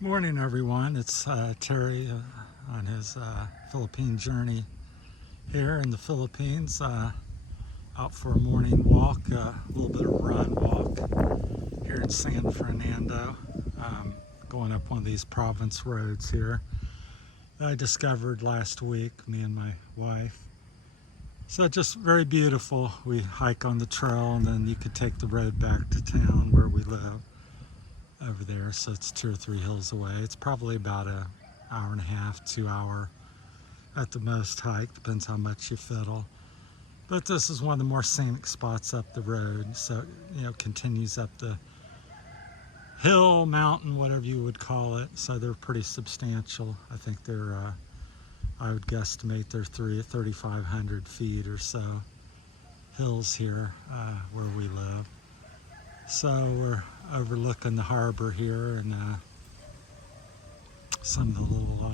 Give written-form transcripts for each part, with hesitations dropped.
Morning, everyone. It's Terry on his Philippine journey here in the Philippines. Out for a morning walk, a little bit of run walk here in San Fernando. Going up one of these province roads here that I discovered last week, me and my wife. So just very beautiful. We hike on the trail and then you could take the road back to town where we live over there. So it's 2 or 3 hills away. It's probably about an hour and a half, 2 hour at the most hike, depends how much you fiddle. But this is one of the more scenic spots up the road. So, continues up the hill, mountain, whatever you would call it. So they're pretty substantial. I think they're, I would guesstimate they're 3,500 feet or so hills here where we live. So we're overlooking the harbor here and some of the little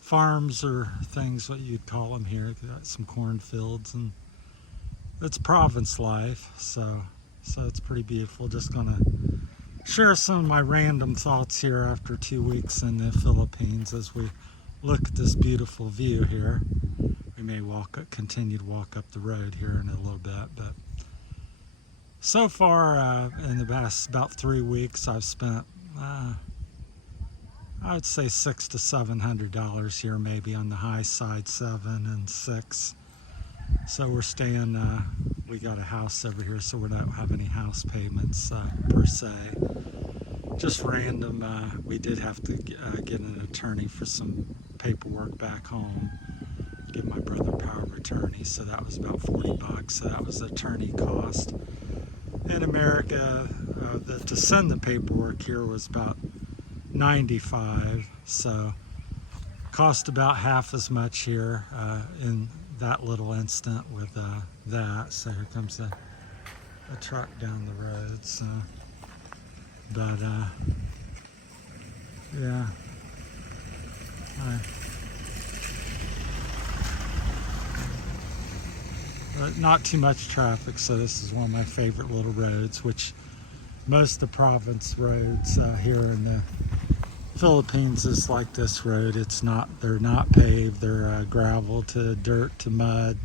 farms or things, what you'd call them here. Got some cornfields, and it's province life, so it's pretty beautiful. Just gonna share some of my random thoughts here after 2 weeks in the Philippines as we look at this beautiful view here. We may continue to walk up the road here in a little bit, but so far in the past about 3 weeks, I've spent I'd say $600 to $700 here, maybe on the high side, 7 and 6. So we're staying. We got a house over here, so we don't have any house payments per se. Just random. We did have to get an attorney for some paperwork back home. Give my brother power of attorney, so that was about $40. So that was attorney cost. In America, to send the paperwork here was about $95, so cost about half as much here in that little instant with that. So here comes a truck down the road. So, but yeah, not too much traffic. So this is one of my favorite little roads, which most of the province roads here in the Philippines is like this road. They're not paved. They're gravel to dirt to mud,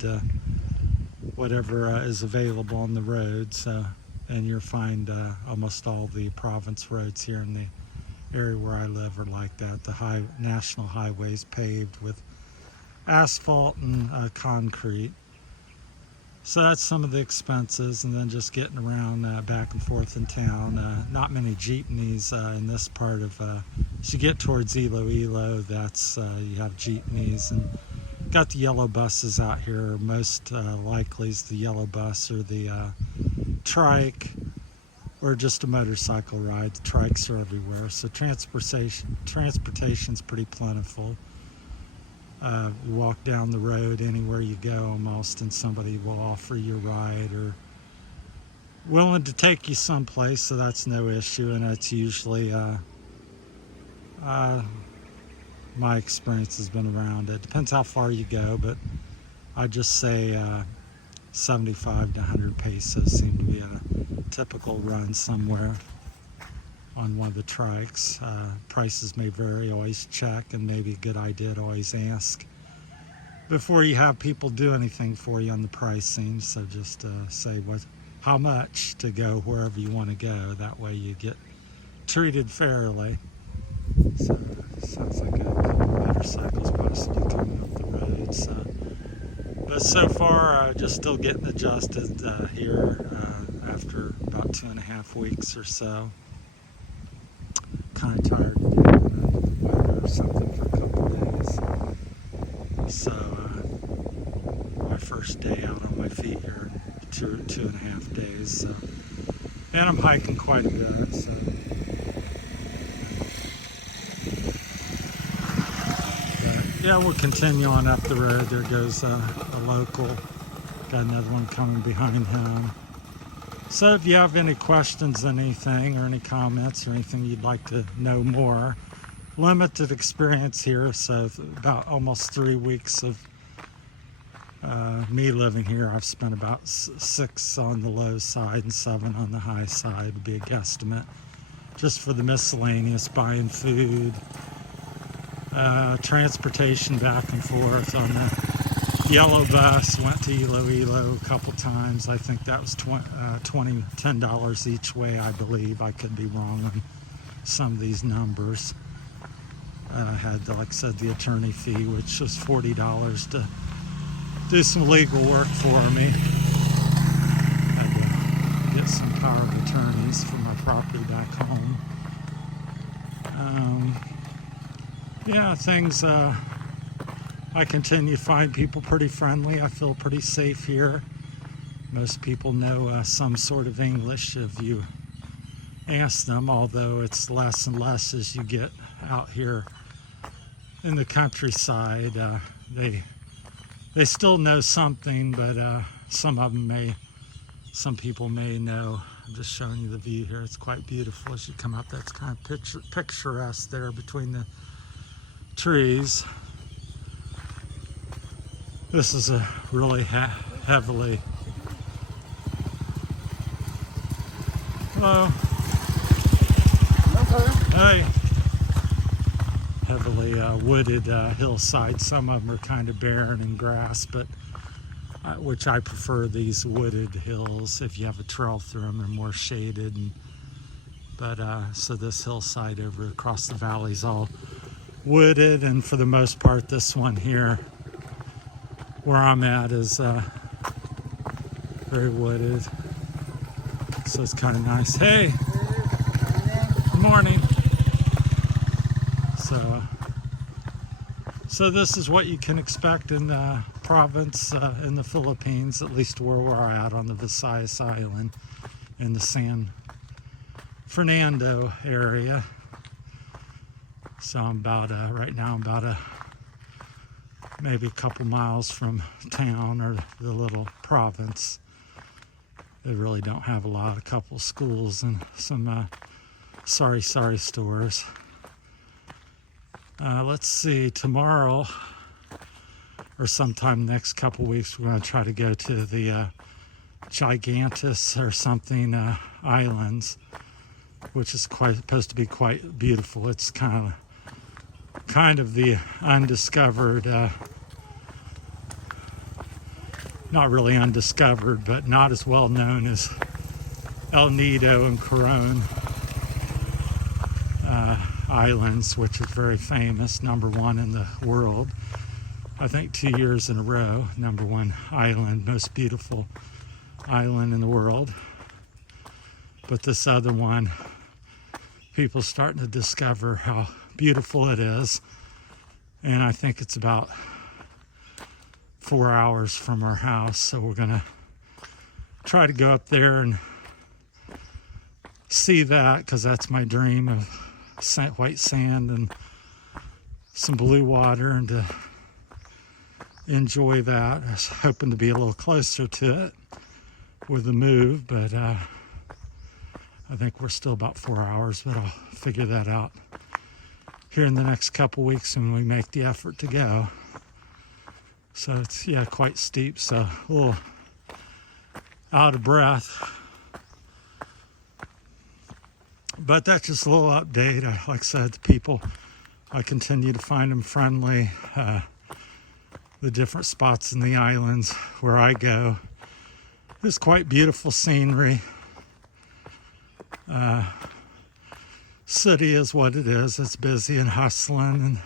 whatever is available on the road. So, and you'll find almost all the province roads here in the area where I live are like that. The national highways paved with asphalt and concrete. So that's some of the expenses, and then just getting around back and forth in town. Not many jeepneys in this part of, as you get towards Iloilo, that's, you have jeepneys, and got the yellow buses out here. Most likely is the yellow bus or the trike, or just a motorcycle ride. The trikes are everywhere, so transportation's pretty plentiful. You walk down the road anywhere you go almost, and somebody will offer you a ride or willing to take you someplace, so that's no issue. And it's usually my experience has been around it. Depends how far you go, but I just say 75 to 100 pesos seem to be a typical run somewhere on one of the trikes. Prices may vary. Always check, and maybe a good idea to always ask before you have people do anything for you on the pricing. So just say how much to go wherever you want to go. That way you get treated fairly. So sounds like a couple motorcycles possibly coming up the road. So, but so far just still getting adjusted here after about 2.5 weeks or so. Kind of tired of being in the weather or something for a couple days. So my first day out on my feet here in 2.5 days. So, and I'm hiking quite a bit. So, but yeah, we'll continue on up the road. There goes a local. Got another one coming behind him. So if you have any questions on anything or any comments or anything you'd like to know more, limited experience here, so about almost 3 weeks of me living here, I've spent about 6 on the low side and 7 on the high side would be a guesstimate. just for the miscellaneous, buying food, transportation back and forth on the yellow bus. Went to Iloilo a couple times. I think that was $10 each way, I believe. I could be wrong on some of these numbers. Had, like I said, the attorney fee, which was $40 to do some legal work for me. Had to get some power of attorneys for my property back home. Yeah, things, I continue to find people pretty friendly. I feel pretty safe here. Most people know some sort of English if you ask them, although it's less and less as you get out here in the countryside. They still know something, but some people may know. I'm just showing you the view here. It's quite beautiful as you come up. That's kind of picturesque there between the trees. This is a really heavily. Hello. Hey. Heavily wooded hillside. Some of them are kind of barren and grass, but which I prefer these wooded hills. If you have a trail through them, they're more shaded. So this hillside over across the valley is all wooded, and for the most part, this one here, where I'm at, is very wooded. So it's kind of nice. Hey, good morning. So this is what you can expect in the province in the Philippines, at least where we're at on the Visayas Island in the San Fernando area. So I'm about right now I'm about maybe a couple miles from town or the little province. They really don't have a couple schools and some sorry stores. Let's see, tomorrow or sometime next couple weeks, we're going to try to go to the Gigantes or something islands, which is supposed to be quite beautiful. It's kind of the undiscovered, not really undiscovered, but not as well known as El Nido and Coron islands, which is very famous, #1 in the world. I think 2 years in a row, #1 island, most beautiful island in the world. But this other one, people starting to discover how beautiful it is. And I think it's about 4 hours from our house. So we're gonna try to go up there and see that, because that's my dream of white sand and some blue water, and to enjoy that. I was hoping to be a little closer to it with the move, but I think we're still about 4 hours, but I'll figure that out here in the next couple weeks when we make the effort to go. So it's, yeah, quite steep, so a little out of breath. But that's just a little update. Like I said, the people, I continue to find them friendly. The different spots in the islands where I go, there's quite beautiful scenery. City is what it is. It's busy and hustling,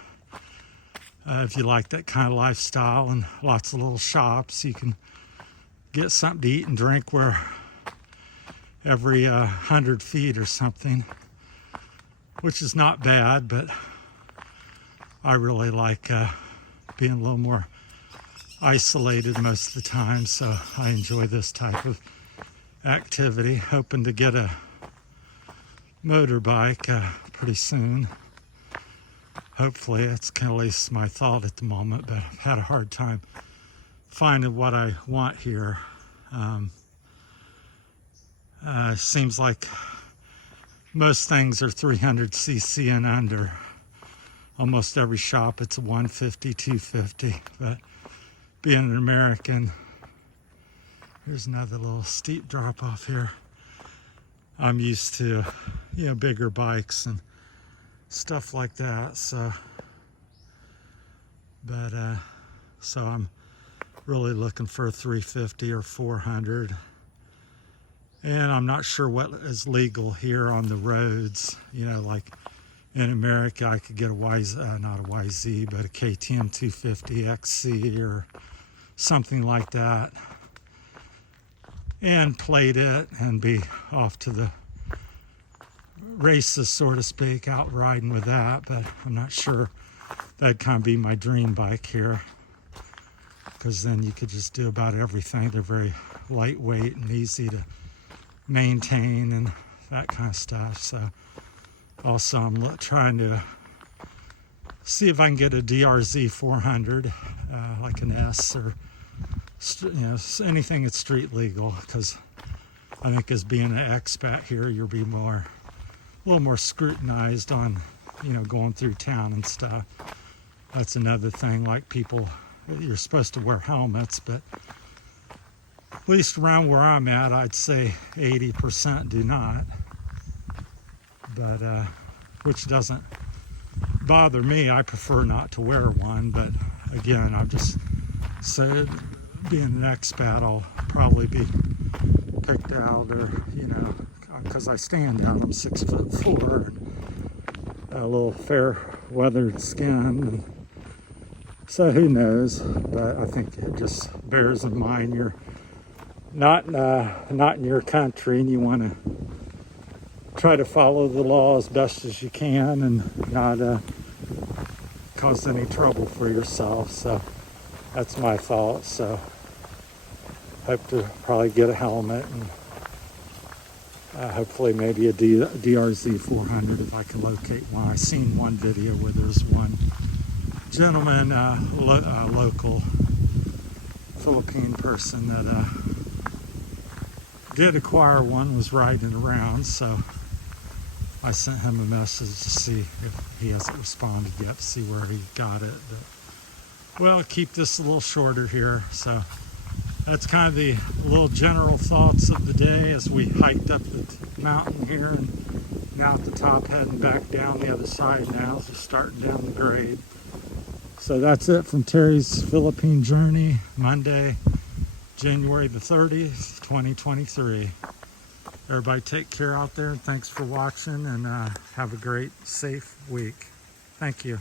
and if you like that kind of lifestyle and lots of little shops, you can get something to eat and drink where every 100 feet or something, which is not bad, but I really like being a little more isolated most of the time, so I enjoy this type of activity. Hoping to get a motorbike pretty soon. Hopefully, it's kind of at least my thought at the moment, but I've had a hard time finding what I want here. Seems like most things are 300cc and under. Almost every shop it's 150, 250, but being an American, here's another little steep drop off here. I'm used to, bigger bikes and stuff like that. So, so I'm really looking for a 350 or 400. And I'm not sure what is legal here on the roads. Like in America, I could get a not a YZ, but a KTM 250 XC or something like that, and plate it and be off to the races, so to speak, out riding with that. But I'm not sure. That'd kind of be my dream bike here, because then you could just do about everything. They're very lightweight and easy to maintain and that kind of stuff. So also I'm trying to see if I can get a DRZ 400, like an S, or anything that's street legal, because I think as being an expat here, you'll be a little more scrutinized on going through town and stuff. That's another thing. Like, people, you're supposed to wear helmets, but at least around where I'm at, I'd say 80% do not. But which doesn't bother me. I prefer not to wear one. But again, I've just said, being an expat, I'll probably be picked out, or because I stand out. I'm 6'4", and a little fair weathered skin, and so who knows. But I think it just bears in mind you're not in your country, and you want to try to follow the law as best as you can and not cause any trouble for yourself. So that's my thought. So hope to probably get a helmet, and hopefully maybe a DRZ 400 if I can locate one. I've seen one video where there's one gentleman, local Philippine person, that did acquire one, was riding around. So I sent him a message to see if he hasn't responded yet, to see where he got it. But, well, keep this a little shorter here. So that's kind of the little general thoughts of the day as we hiked up the mountain here, and now at the top, heading back down the other side now, so starting down the grade. So that's it from Terry's Philippine Journey, Monday, January the 30th, 2023. Everybody take care out there, and thanks for watching, and have a great, safe week. Thank you.